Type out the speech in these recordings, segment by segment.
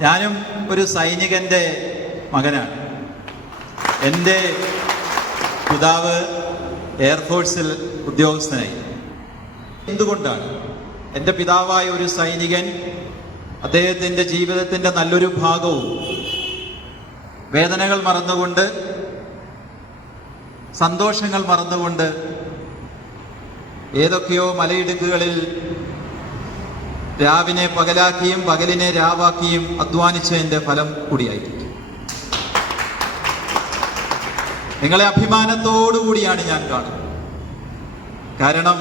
ഞാനും ഒരു സൈനികന്റെ മകനാണ്. എന്റെ പിതാവ് എയർഫോഴ്സിൽ ഉദ്യോഗസ്ഥനായി. എന്തുകൊണ്ടാണ്? എന്റെ പിതാവായ ഒരു സൈനികൻ അദ്ദേഹത്തിന്റെ ജീവിതത്തിന്റെ നല്ലൊരു ഭാഗവും വേദനകൾ മറന്നുകൊണ്ട് സന്തോഷങ്ങൾ മറന്നുകൊണ്ട് ഏതൊക്കെയോ മലയിടുക്കുകളിൽ രാവിനെ പകലാക്കിയും പകലിനെ രാവാക്കിയും അധ്വാനിച്ചതിന്റെ ഫലം കൂടിയായിരിക്കും നിങ്ങളെ അഭിമാനത്തോടുകൂടിയാണ് ഞാൻ കാണുന്നത്. കാരണം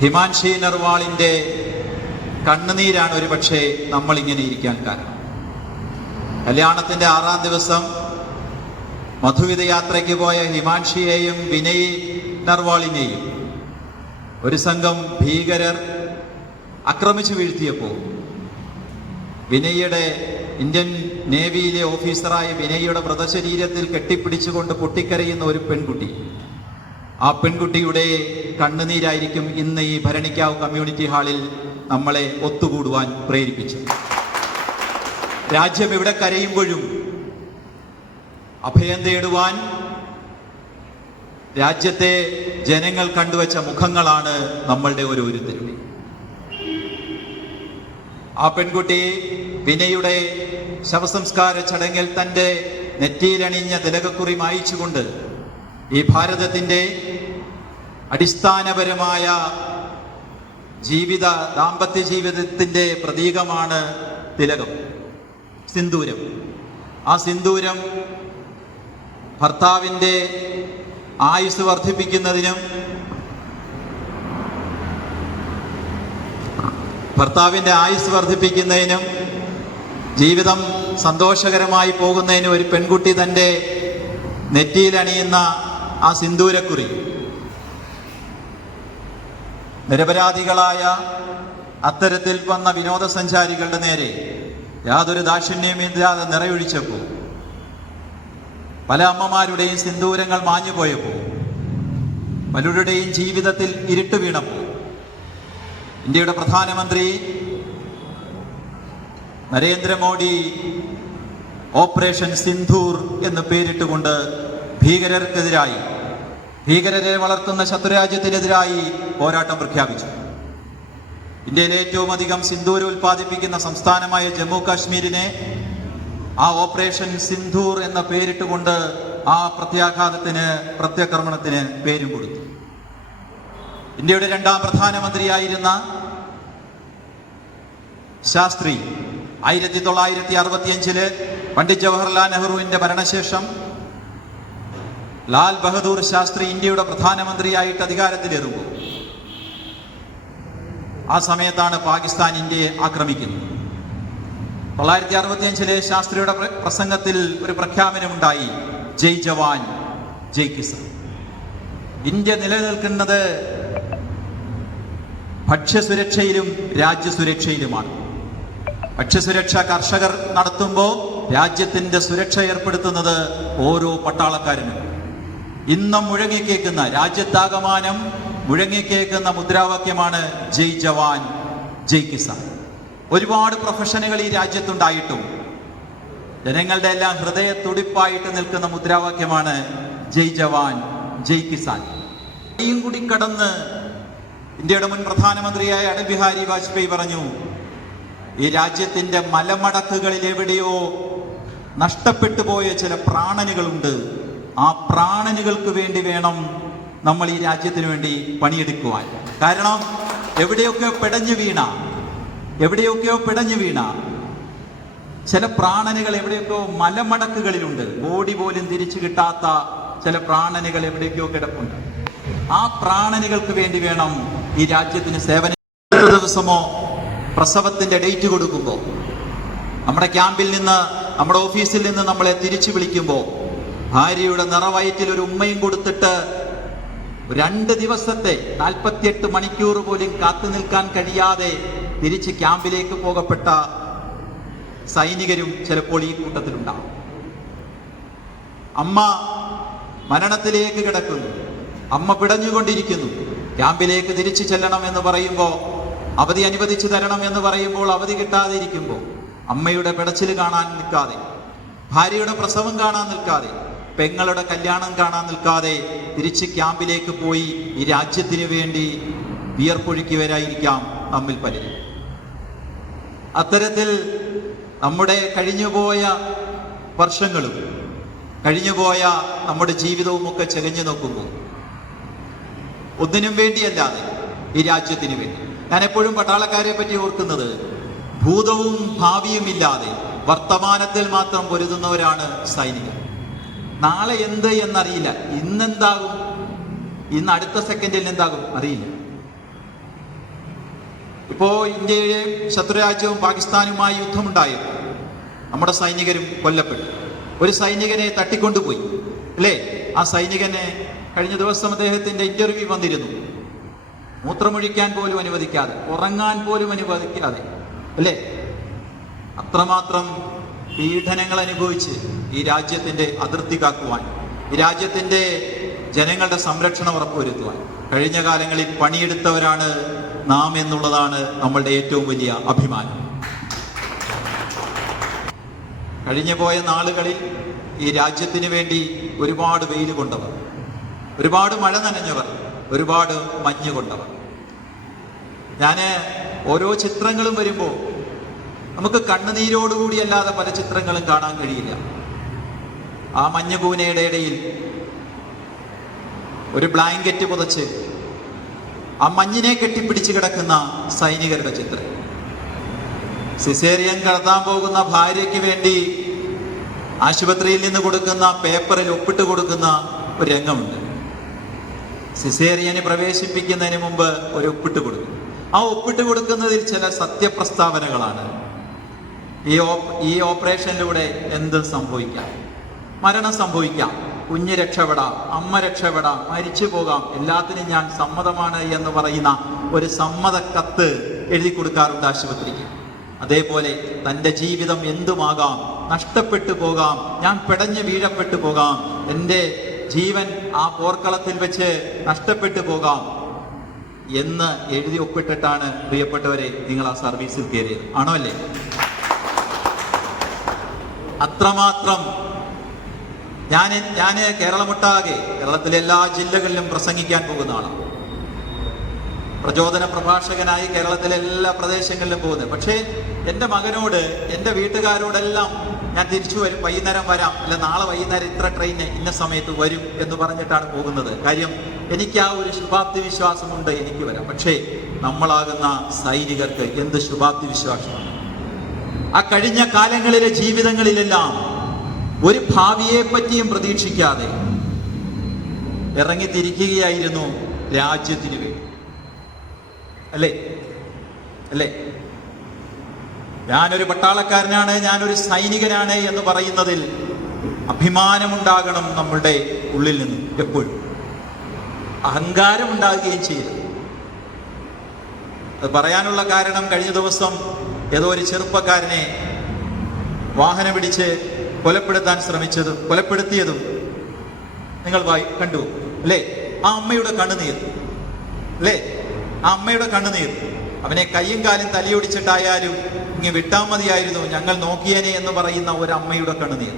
ഹിമാൻഷി നർവാളിന്റെ കണ്ണുനീരാണ് ഒരു പക്ഷേ നമ്മൾ ഇങ്ങനെ ഇരിക്കാൻ കാരണം. കല്യാണത്തിന്റെ ആറാം ദിവസം മധുവിധ യാത്രയ്ക്ക് പോയ ഹിമാൻഷിയെയും വിനയ് നർവാളിനെയും ഒരു സംഘം ഭീകരർ ആക്രമിച്ചു വീഴ്ത്തിയപ്പോൾ വിനയ്യുടെ ഇന്ത്യൻ നേവിയിലെ ഓഫീസറായ വിനയ്യുടെ മൃതശരീരത്തിൽ കെട്ടിപ്പിടിച്ചുകൊണ്ട് പൊട്ടിക്കരയുന്ന ഒരു പെൺകുട്ടി. ആ പെൺകുട്ടിയുടെ കണ്ണുനീരായിരിക്കും ഇന്ന് ഈ ഭരണിക്കാവ് കമ്മ്യൂണിറ്റി ഹാളിൽ നമ്മളെ ഒത്തുകൂടുവാൻ പ്രേരിപ്പിച്ചു രാജ്യം ഇവിടെ കരയുമ്പോഴും അഭയം തേടുവാൻ രാജ്യത്തെ ജനങ്ങൾ കണ്ടുവച്ച മുഖങ്ങളാണ് നമ്മളുടെ ഓരോരുത്തരുടെ ആ പെൺകുട്ടി വിനയുടെ ശവസംസ്കാര ചടങ്ങിൽ തന്റെ നെറ്റിയിലണിഞ്ഞ തിലകക്കുറി മായിച്ചുകൊണ്ട് ഈ ഭാരതത്തിന്റെ അടിസ്ഥാനപരമായ ജീവിത ദാമ്പത്യ ജീവിതത്തിന്റെ പ്രതീകമാണ് തിലകം സിന്ദൂരം. ആ സിന്ദൂരം ഭർത്താവിന്റെ ആയുസ് വർദ്ധിപ്പിക്കുന്നതിനും ഭർത്താവിന്റെ ആയുസ് വർദ്ധിപ്പിക്കുന്നതിനും ജീവിതം സന്തോഷകരമായി പോകുന്നതിനും ഒരു പെൺകുട്ടി തന്റെ നെറ്റിയിലണിയുന്ന ആ സിന്ദൂരക്കുറി. നിരപരാധികളായ അത്തരത്തിൽ വന്ന വിനോദസഞ്ചാരികളുടെ നേരെ യാതൊരു ദാക്ഷിണ്യമില്ലാതെ നിറയൊഴിച്ചപ്പോൾ പല അമ്മമാരുടെയും സിന്ദൂരങ്ങൾ മാഞ്ഞുപോയപ്പോൾ പലരുടെയും ജീവിതത്തിൽ ഇരുട്ട് വീണപ്പോൾ ഇന്ത്യയുടെ പ്രധാനമന്ത്രി നരേന്ദ്രമോദി ഓപ്പറേഷൻ സിന്ധൂർ എന്ന് പേരിട്ടുകൊണ്ട് ഭീകരർക്കെതിരായി ഭീകരരെ വളർത്തുന്ന ശത്രുരാജ്യത്തിനെതിരായി പോരാട്ടം പ്രഖ്യാപിച്ചു. ഇന്ത്യയിലെ ഏറ്റവും അധികം സിന്ധൂർ ഉൽപ്പാദിപ്പിക്കുന്ന സംസ്ഥാനമായ ജമ്മു കാശ്മീരിനെ ആ ഓപ്പറേഷൻ സിന്ധൂർ എന്ന പേരിട്ടുകൊണ്ട് ആ പ്രത്യാഘാതത്തിന് പ്രത്യാക്രമണത്തിന് പേരും കൊടുത്തു. ഇന്ത്യയുടെ രണ്ടാം പ്രധാനമന്ത്രിയായിരുന്ന ശാസ്ത്രി ആയിരത്തി തൊള്ളായിരത്തി അറുപത്തിയഞ്ചിൽ പണ്ഡിറ്റ് ജവഹർലാൽ നെഹ്റുവിന്റെ ഭരണശേഷം ലാൽ ബഹദൂർ ശാസ്ത്രി ഇന്ത്യയുടെ പ്രധാനമന്ത്രിയായിട്ട് അധികാരത്തിലേറുമ്പോൾ ആ സമയത്താണ് പാകിസ്ഥാൻ ഇന്ത്യയെ ആക്രമിക്കുന്നത്. തൊള്ളായിരത്തി അറുപത്തിയഞ്ചിലെ ശാസ്ത്രിയുടെ പ്രസംഗത്തിൽ ഒരു പ്രഖ്യാപനമുണ്ടായി ജയ് ജവാൻ ജയ് കിസാൻ. ഇന്ത്യ നിലനിൽക്കുന്നത് ഭക്ഷ്യസുരക്ഷയിലും രാജ്യസുരക്ഷയിലുമാണ്. ഭക്ഷ്യസുരക്ഷ കർഷകർ നടത്തുമ്പോൾ രാജ്യത്തിന്റെ സുരക്ഷ ഏർപ്പെടുത്തുന്നത് ഓരോ പട്ടാളക്കാരനും. ഇന്നും മുഴങ്ങിക്കേക്കുന്ന രാജ്യത്താകമാനം മുഴങ്ങിക്കേക്കുന്ന മുദ്രാവാക്യമാണ് ജയ് ജവാൻ ജയ് കിസാൻ. ഒരുപാട് പ്രൊഫഷനുകൾ ഈ രാജ്യത്തുണ്ടായിട്ടും ജനങ്ങളുടെ എല്ലാം ഹൃദയ തുടിപ്പായിട്ട് നിൽക്കുന്ന മുദ്രാവാക്യമാണ് ജയ് ജവാൻ ജയ് കിസാൻ. കൂടി കടന്ന് ഇന്ത്യയുടെ മുൻ പ്രധാനമന്ത്രിയായ അടൽ ബിഹാരി വാജ്പേയി പറഞ്ഞു ഈ രാജ്യത്തിന്റെ മലമടക്കുകളിൽ എവിടെയോ നഷ്ടപ്പെട്ടു പോയ ചില പ്രാണനുകളുണ്ട്. ആ പ്രാണനുകൾക്ക് വേണ്ടി വേണം നമ്മൾ ഈ രാജ്യത്തിന് വേണ്ടി പണിയെടുക്കുവാൻ. കാരണം എവിടെയൊക്കെയോ പിടഞ്ഞു വീണ എവിടെയൊക്കെയോ പിടഞ്ഞു വീണ ചില പ്രാണനുകൾ എവിടെയൊക്കെയോ മലമടക്കുകളിലുണ്ട്. ബോഡി പോലും തിരിച്ചു കിട്ടാത്ത ചില പ്രാണനുകൾ എവിടെയൊക്കെയോ കിടപ്പുണ്ട്. ആ പ്രാണനുകൾക്ക് വേണ്ടി വേണം ഈ രാജ്യത്തിന് സേവനം ദിവസമോ പ്രസവത്തിന്റെ ഡേറ്റ് കൊടുക്കുമ്പോൾ നമ്മുടെ ക്യാമ്പിൽ നിന്ന് നമ്മുടെ ഓഫീസിൽ നിന്ന് നമ്മളെ തിരിച്ചു വിളിക്കുമ്പോൾ ഭാര്യയുടെ നിറവയറ്റിൽ ഒരു ഉമ്മയും കൊടുത്തിട്ട് രണ്ട് ദിവസത്തെ നാൽപ്പത്തിയെട്ട് മണിക്കൂർ പോലും കാത്തു നിൽക്കാൻ കഴിയാതെ തിരിച്ച് ക്യാമ്പിലേക്ക് പോകപ്പെട്ട സൈനികരും ചിലപ്പോൾ ഈ കൂട്ടത്തിലുണ്ടാവും. അമ്മ മരണത്തിലേക്ക് കിടക്കുന്നു. അമ്മ പിടഞ്ഞുകൊണ്ടിരിക്കുന്നു. ക്യാമ്പിലേക്ക് തിരിച്ചു ചെല്ലണം എന്ന് പറയുമ്പോൾ അവധി അനുവദിച്ചു തരണം എന്ന് പറയുമ്പോൾ അവധി കിട്ടാതെ ഇരിക്കുമ്പോൾ അമ്മയുടെ പിടച്ചിൽ കാണാൻ നിൽക്കാതെ ഭാര്യയുടെ പ്രസവം കാണാൻ നിൽക്കാതെ പെങ്ങളുടെ കല്യാണം കാണാൻ നിൽക്കാതെ തിരിച്ച് ക്യാമ്പിലേക്ക് പോയി ഈ രാജ്യത്തിന് വേണ്ടി വിയർപ്പൊഴുക്കിയവരായിരിക്കാം നമ്മിൽ പലരും. അത്തരത്തിൽ നമ്മുടെ കഴിഞ്ഞുപോയ വർഷങ്ങളും കഴിഞ്ഞുപോയ നമ്മുടെ ജീവിതവും ഒക്കെ ചെകഞ്ഞു നോക്കുമ്പോൾ ഒന്നിനും വേണ്ടിയല്ലാതെ ഈ രാജ്യത്തിന് വേണ്ടി. ഞാൻ എപ്പോഴും പട്ടാളക്കാരെ പറ്റി ഓർക്കുന്നത് ഭൂതവും ഭാവിയും ഇല്ലാതെ വർത്തമാനത്തിൽ മാത്രം പൊരുതുന്നവരാണ് സൈനികർ. നാളെ എന്ത് എന്നറിയില്ല. ഇന്നെന്താകും? ഇന്ന് അടുത്ത സെക്കൻഡിൽ എന്താകും? അറിയില്ല. ഇപ്പോ ഇന്ത്യയിലെ ശത്രുരാജ്യവും പാകിസ്ഥാനുമായി യുദ്ധമുണ്ടായപ്പോൾ നമ്മുടെ സൈനികരും കൊല്ലപ്പെട്ടു. ഒരു സൈനികനെ തട്ടിക്കൊണ്ടുപോയി. അല്ലേ? ആ സൈനികനെ കഴിഞ്ഞ ദിവസം അദ്ദേഹത്തിന്റെ ഇന്റർവ്യൂ വന്നിരുന്നു. മൂത്രമൊഴിക്കാൻ പോലും അനുവദിക്കാതെ ഉറങ്ങാൻ പോലും അനുവദിക്കാതെ അല്ലേ? അത്രമാത്രം പീഡനങ്ങൾ അനുഭവിച്ച് ഈ രാജ്യത്തിന്റെ അതിർത്തി കാക്കുവാൻ ഈ രാജ്യത്തിന്റെ ജനങ്ങളുടെ സംരക്ഷണം ഉറപ്പുവരുത്തുവാൻ കഴിഞ്ഞ കാലങ്ങളിൽ പണിയെടുത്തവരാണ് നാം എന്നുള്ളതാണ് നമ്മളുടെ ഏറ്റവും വലിയ അഭിമാനം. കഴിഞ്ഞു പോയ നാളുകളിൽ ഈ രാജ്യത്തിന് വേണ്ടി ഒരുപാട് വെയിൽ കൊണ്ടവർ ഒരുപാട് മഴ നനഞ്ഞവർ ഒരുപാട് മഞ്ഞ് കൊണ്ടവർ. ഞാൻ ഓരോ ചിത്രങ്ങളും വരുമ്പോൾ നമുക്ക് കണ്ണുനീരോടുകൂടി അല്ലാതെ പല ചിത്രങ്ങളും കാണാൻ കഴിയില്ല. ആ മഞ്ഞുകൂനയുടെ ഇടയിൽ ഒരു ബ്ലാങ്കറ്റ് പുതച്ച് ആ മഞ്ഞിനെ കെട്ടിപ്പിടിച്ച് കിടക്കുന്ന സൈനികരുടെ ചിത്രം. സിസേറിയൻ കടത്താൻ പോകുന്ന ഭാര്യയ്ക്ക് വേണ്ടി ആശുപത്രിയിൽ നിന്ന് കൊടുക്കുന്ന പേപ്പറിൽ ഒപ്പിട്ട് കൊടുക്കുന്ന ഒരു രംഗമുണ്ട്. സിസേറിയന് പ്രവേശിപ്പിക്കുന്നതിന് മുമ്പ് ഒരു ഒപ്പിട്ട് കൊടുക്കും. ആ ഒപ്പിട്ട് കൊടുക്കുന്നതിൽ ചില സത്യപ്രസ്താവനകളാണ്. ഈ ഈ ഓപ്പറേഷനിലൂടെ എന്ത് സംഭവിക്കാം? മരണം സംഭവിക്കാം. കുഞ്ഞ് രക്ഷപ്പെടാം അമ്മ രക്ഷപ്പെടാം മരിച്ചു പോകാം. എല്ലാത്തിനും ഞാൻ സമ്മതമാണ് എന്ന് പറയുന്ന ഒരു സമ്മത കത്ത് എഴുതി കൊടുക്കാറുണ്ട് ആശുപത്രിക്ക്. അതേപോലെ തന്റെ ജീവിതം എന്തുമാകാം? നഷ്ടപ്പെട്ടു പോകാം. ഞാൻ പെടഞ്ഞ് വീഴപ്പെട്ടു പോകാം. എന്റെ ജീവൻ ആ പോർക്കളത്തിൽ വെച്ച് നഷ്ടപ്പെട്ടു പോകാം എന്ന് എഴുതി ഒപ്പിട്ടിട്ടാണ് പ്രിയപ്പെട്ടവരെ നിങ്ങൾ ആ സർവീസിൽ കയറിയത്. ആണോ അല്ലേ? അത്രമാത്രം ഞാൻ ഞാൻ കേരളമൊട്ടാകെ കേരളത്തിലെ എല്ലാ ജില്ലകളിലും പ്രസംഗിക്കാൻ പോകുന്ന ആളാണ് പ്രചോദന പ്രഭാഷകനായി കേരളത്തിലെ എല്ലാ പ്രദേശങ്ങളിലും പോകുന്നത്. പക്ഷേ എന്റെ മകനോട് എന്റെ വീട്ടുകാരോടെല്ലാം ഞാൻ തിരിച്ചു വരും. വൈകുന്നേരം വരാം. അല്ല നാളെ വൈകുന്നേരം ഇത്ര ട്രെയിൻ ഇന്ന സമയത്ത് വരും എന്ന് പറഞ്ഞിട്ടാണ് പോകുന്നത്. കാര്യം എനിക്ക് ആ ഒരു ശുഭാപ്തി വിശ്വാസമുണ്ട് എനിക്ക് വരാം. പക്ഷേ നമ്മളാകുന്ന സൈനികർക്ക് എന്ത് ശുഭാപ്തി വിശ്വാസമാണ് ആ കഴിഞ്ഞ കാലങ്ങളിലെ ജീവിതങ്ങളിലെല്ലാം ഒരു ഭാവിയെ പറ്റിയും പ്രതീക്ഷിക്കാതെ ഇറങ്ങിത്തിരിക്കുകയായിരുന്നു രാജ്യത്തിന് വേണ്ടി. അല്ലേ? അല്ലേ? ഞാനൊരു പട്ടാളക്കാരനാണ് ഞാനൊരു സൈനികനാണ് എന്ന് പറയുന്നതിൽ അഭിമാനമുണ്ടാകണം നമ്മളുടെ ഉള്ളിൽ നിന്ന് എപ്പോഴും. അഹങ്കാരം ഉണ്ടാകുകയും അത് പറയാനുള്ള കാരണം കഴിഞ്ഞ ദിവസം ഏതോ ഒരു ചെറുപ്പക്കാരനെ വാഹനം പിടിച്ച് കൊലപ്പെടുത്താൻ ശ്രമിച്ചതും കൊലപ്പെടുത്തിയതും നിങ്ങൾ വായി കണ്ടു അല്ലേ? ആ അമ്മയുടെ കണ്ണുനീർ അല്ലേ? ആ അമ്മയുടെ കണ്ണുനീർ. അവനെ കയ്യും കാലും തലിയൊടിച്ചിട്ടായാലും ഇങ്ങ് വിട്ടാൽ മതിയായിരുന്നു. ഞങ്ങൾ നോക്കിയേനെ എന്ന് പറയുന്ന ഒരു അമ്മയുടെ കണ്ണുനീർ.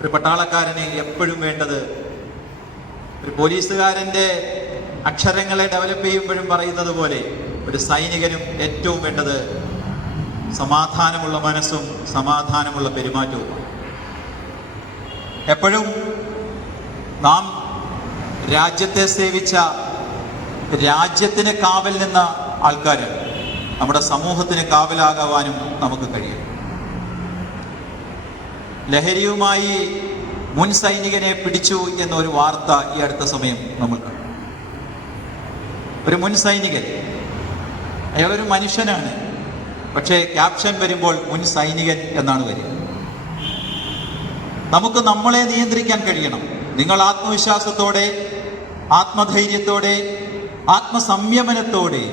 ഒരു പട്ടാളക്കാരനെ എപ്പോഴും വേണ്ടത് ഒരു പോലീസുകാരന്റെ അക്ഷരങ്ങളെ ഡെവലപ്പ് ചെയ്യുമ്പോഴും പറയുന്നത് പോലെ ഒരു സൈനികനും ഏറ്റവും വേണ്ടത് സമാധാനമുള്ള മനസ്സും സമാധാനമുള്ള പെരുമാറ്റവും എപ്പോഴും നാം രാജ്യത്തെ സേവിച്ച രാജ്യത്തിന് കാവൽ നിന്ന ആൾക്കാർ നമ്മുടെ സമൂഹത്തിന് കാവലാകാനും നമുക്ക് കഴിയും. ലഹരിയുമായി മുൻ സൈനികനെ പിടിച്ചു എന്നൊരു വാർത്ത ഈ അടുത്ത സമയം നമ്മൾ ഒരു മുൻ സൈനികൻ അയാളൊരു മനുഷ്യനാണ് പക്ഷേ ക്യാപ്ഷൻ വരുമ്പോൾ മുൻ സൈനികൻ എന്നാണ് വരിക. നമുക്ക് നമ്മളെ നിയന്ത്രിക്കാൻ കഴിയണം. നിങ്ങൾ ആത്മവിശ്വാസത്തോടെ ആത്മധൈര്യത്തോടെ ആത്മസംയമനത്തോടെ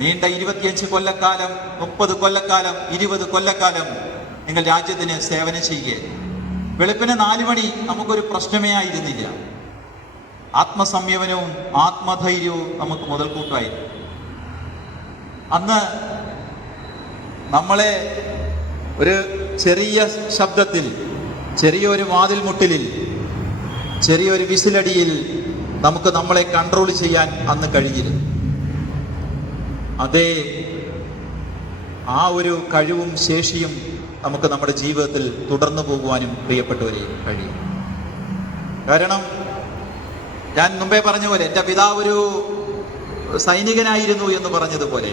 നീണ്ട ഇരുപത്തിയഞ്ച് കൊല്ലക്കാലം മുപ്പത് കൊല്ലക്കാലം ഇരുപത് കൊല്ലക്കാലം നിങ്ങൾ രാജ്യത്തിന് സേവനം ചെയ്യുക. വെളുപ്പിന് നാല് മണി നമുക്കൊരു പ്രശ്നമേ ആയിരുന്നില്ല. ആത്മസംയമനവും ആത്മധൈര്യവും നമുക്ക് മുതൽക്കൂട്ടായിരുന്നു. അന്ന് നമ്മളെ ഒരു ചെറിയ ശബ്ദത്തിൽ ചെറിയൊരു വാതിൽ മുട്ടിലിൽ ചെറിയൊരു വിസിലടിയിൽ നമുക്ക് നമ്മളെ കൺട്രോൾ ചെയ്യാൻ അന്ന് കഴിഞ്ഞിരുന്നു. അതേ ആ ഒരു കഴിവും ശേഷിയും നമുക്ക് നമ്മുടെ ജീവിതത്തിൽ തുടർന്നു പോകുവാനും പ്രിയപ്പെട്ടവരെ കഴിയും. കാരണം ഞാൻ മുമ്പേ പറഞ്ഞ പോലെ എന്റെ പിതാവ് ഒരു സൈനികനായിരുന്നു എന്ന് പറഞ്ഞതുപോലെ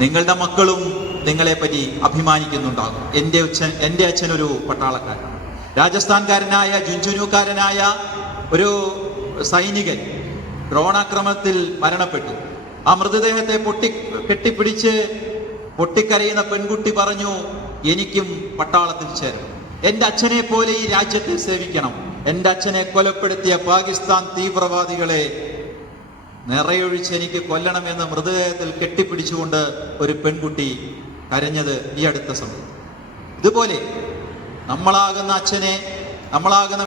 നിങ്ങളുടെ മക്കളും നിങ്ങളെപ്പറ്റി അഭിമാനിക്കുന്നുണ്ടാകും. എന്റെ അച്ഛൻ എന്റെ അച്ഛൻ ഒരു പട്ടാളക്കാരൻ. രാജസ്ഥാൻകാരനായ ജുഞ്ചുനുക്കാരനായ ഒരു സൈനികൻ ഡ്രോണാക്രമണത്തിൽ മരണപ്പെട്ടു. ആ മൃതദേഹത്തെ പൊട്ടി കെട്ടിപ്പിടിച്ച് പൊട്ടിക്കരയുന്ന പെൺകുട്ടി പറഞ്ഞു എനിക്കും പട്ടാളത്തിൽ ചേരണം. എന്റെ അച്ഛനെ പോലെ ഈ രാജ്യത്തെ സേവിക്കണം. എന്റെ അച്ഛനെ കൊലപ്പെടുത്തിയ പാകിസ്ഥാൻ തീവ്രവാദികളെ നിറയൊഴിച്ച് എനിക്ക് കൊല്ലണമെന്ന് മൃതദേഹത്തിൽ കെട്ടിപ്പിടിച്ചുകൊണ്ട് ഒരു പെൺകുട്ടി കരഞ്ഞത് ഈ അടുത്ത സമയം. ഇതുപോലെ നമ്മളാകുന്ന അച്ഛനെ നമ്മളാകുന്ന